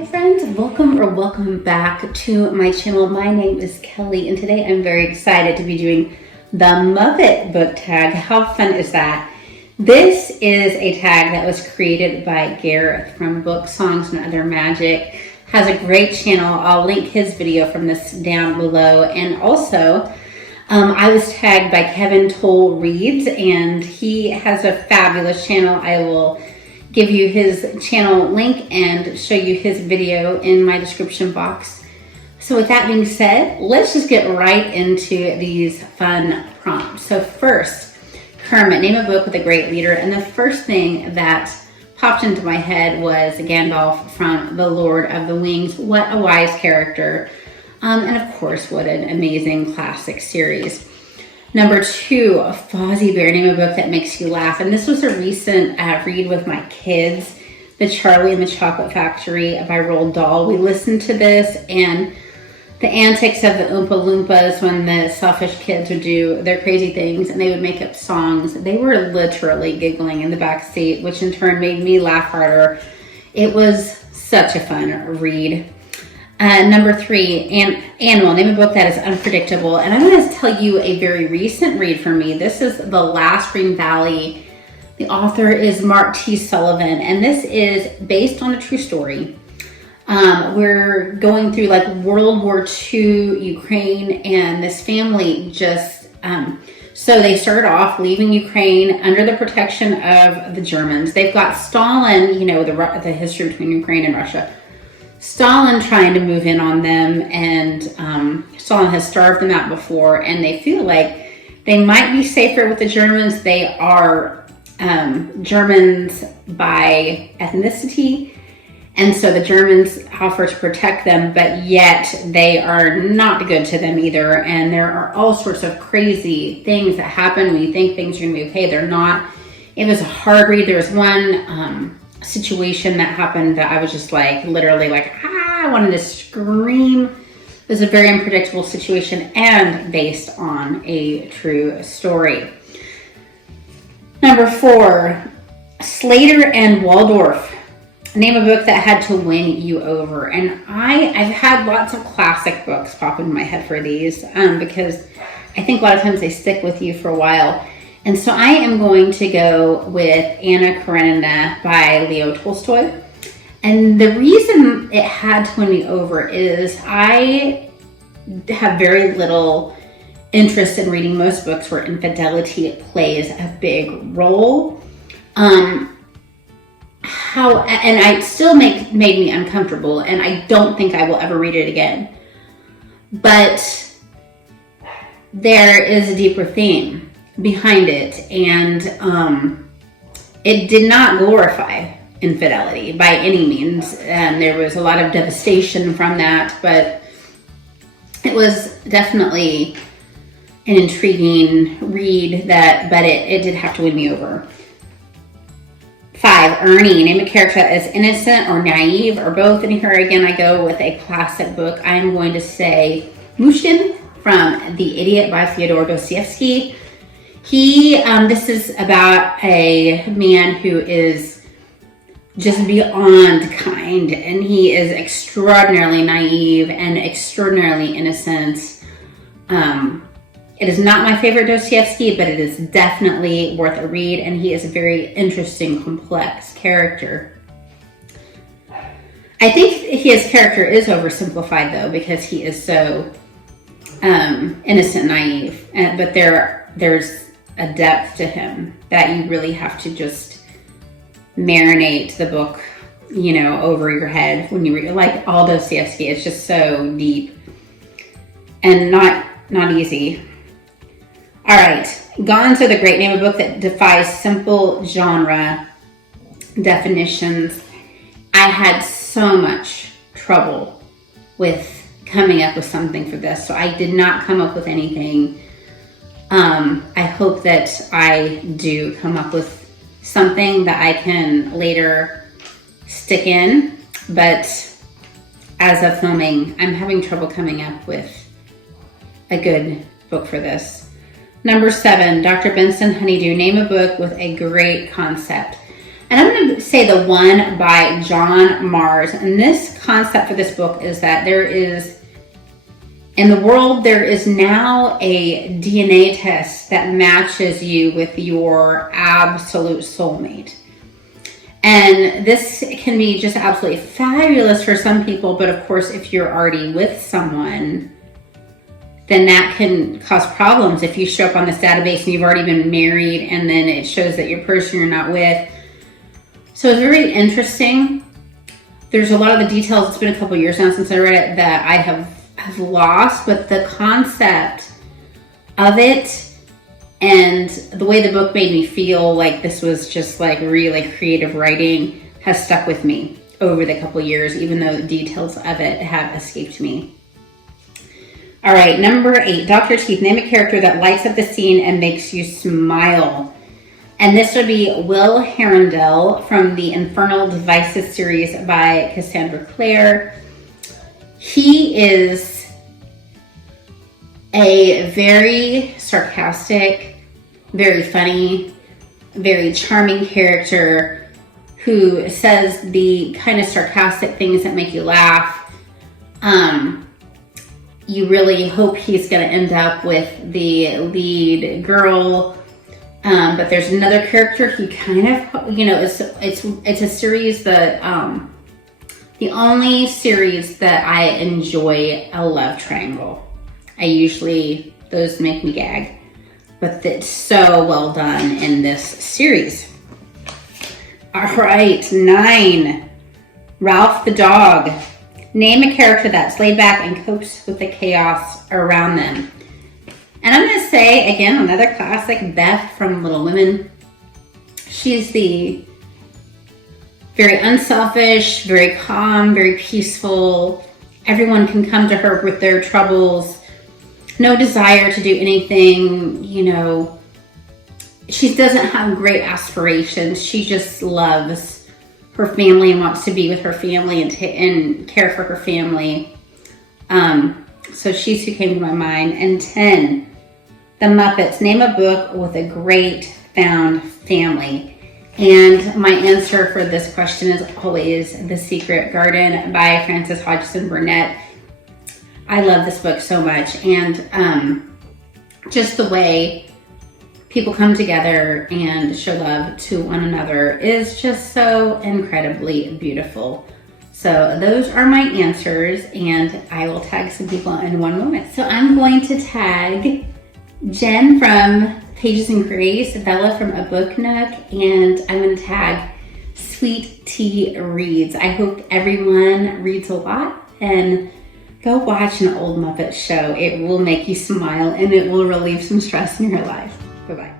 Hi friends, welcome back to my channel. My name is Kelly and today I'm very excited to be doing the Muppet Book Tag. How fun is that? This is a tag that was created by Gareth from Book, Songs, and Other Magic. Has a great channel. I'll link his video from this down below. And also, I was tagged by Kevin Toll Reads and he has a fabulous channel. I will give you his channel link and show you his video in my description box. So with that being said, let's just get right into these fun prompts. So first, Kermit, name a book with a great leader. And the first thing that popped into my head was Gandalf from The Lord of the Rings. What a wise character. And of course, what an amazing classic series. Number two, Fozzie Bear, name a book that makes you laugh. And this was a recent read with my kids, The Charlie and the Chocolate Factory by Rowlf the Dog. We listened to this and the antics of the Oompa Loompas when the selfish kids would do their crazy things and they would make up songs. They were literally giggling in the back seat, which in turn made me laugh harder. It was such a fun read. Number three, Animal, name a book that is unpredictable. And I'm going to tell you a very recent read for me. This is The Last Green Valley. The author is Mark T. Sullivan, and this is based on a true story. We're going through like World War II, Ukraine, and this family just, so they started off leaving Ukraine under the protection of the Germans. They've got Stalin, you know, the history between Ukraine and Russia. Stalin trying to move in on them, and Stalin has starved them out before, and they feel like they might be safer with the Germans. They are Germans by ethnicity, and so the Germans offer to protect them, but yet they are not good to them either, and there are all sorts of crazy things that happen when you think things are going to be okay. They're not. It was a hard read. There was one situation that happened that I was just like literally like I wanted to scream. It was a very unpredictable situation and based on a true story. Number four, Statler and Waldorf, name a book that had to win you over. And I've had lots of classic books pop into my head for these because I think a lot of times they stick with you for a while. And so I am going to go with Anna Karenina by Leo Tolstoy. And the reason it had to win me over is I have very little interest in reading most books where infidelity plays a big role. And it still made me uncomfortable, and I don't think I will ever read it again. But there is a deeper theme behind it, and it did not glorify infidelity by any means, and there was a lot of devastation from that, but it was definitely an intriguing read but it did have to win me over. Five, Ernie, name a character that is innocent or naive or both, and here again I go with a classic book. I'm going to say Mushkin from The Idiot by Fyodor Dostoevsky. This is about a man who is just beyond kind, and he is extraordinarily naive and extraordinarily innocent. It is not my favorite Dostoevsky, but it is definitely worth a read, and he is a very interesting, complex character. I think his character is oversimplified, though, because he is so innocent and naive, but there's a depth to him that you really have to just marinate the book, you know, over your head when you read it. Like all Dostoevsky, it's just so deep and not easy. All right, Gonzo the Great, name a book that defies simple genre definitions. I had so much trouble with coming up with something for this, so I did not come up with anything. I hope that I do come up with something that I can later stick in, but as of filming, I'm having trouble coming up with a good book for this. Number seven, Dr. Bunsen Honeydew, name a book with a great concept. And I'm going to say the one by John Mars. And this concept for this book is that in the world, there is now a DNA test that matches you with your absolute soulmate. And this can be just absolutely fabulous for some people, but of course, if you're already with someone, then that can cause problems. If you show up on this database and you've already been married and then it shows that your person you're not with. So it's very interesting. There's a lot of the details, it's been a couple years now since I read it, that I have lost, but the concept of it and the way the book made me feel like this was just like really creative writing has stuck with me over the couple years, even though the details of it have escaped me. All right, number 8, Dr. Teeth. Name a character that lights up the scene and makes you smile. And this would be Will Herondale from the Infernal Devices series by Cassandra Clare. He is a very sarcastic, very funny, very charming character who says the kind of sarcastic things that make you laugh. You really hope he's going to end up with the lead girl. But there's another character he kind of, it's a series that, the only series that I enjoy a love triangle. Those make me gag, but it's so well done in this series. All right, 9, Rowlf the Dog. Name a character that's laid back and copes with the chaos around them. And I'm going to say, again, another classic, Beth from Little Women. She's the very unselfish, very calm, very peaceful. Everyone can come to her with their troubles. No desire to do anything, She doesn't have great aspirations. She just loves her family and wants to be with her family and care for her family. So she's who came to my mind. And 10, The Muppets. Name a book with a great found family. And my answer for this question is always The Secret Garden by Frances Hodgson Burnett. I love this book so much. And just the way people come together and show love to one another is just so incredibly beautiful. So those are my answers, and I will tag some people in one moment. So I'm going to tag Jen from Pages and Grace, Bella from A Book Nook, and I'm going to tag Sweet Tea Reads. I hope everyone reads a lot, and go watch an old Muppet show. It will make you smile, and it will relieve some stress in your life. Bye-bye.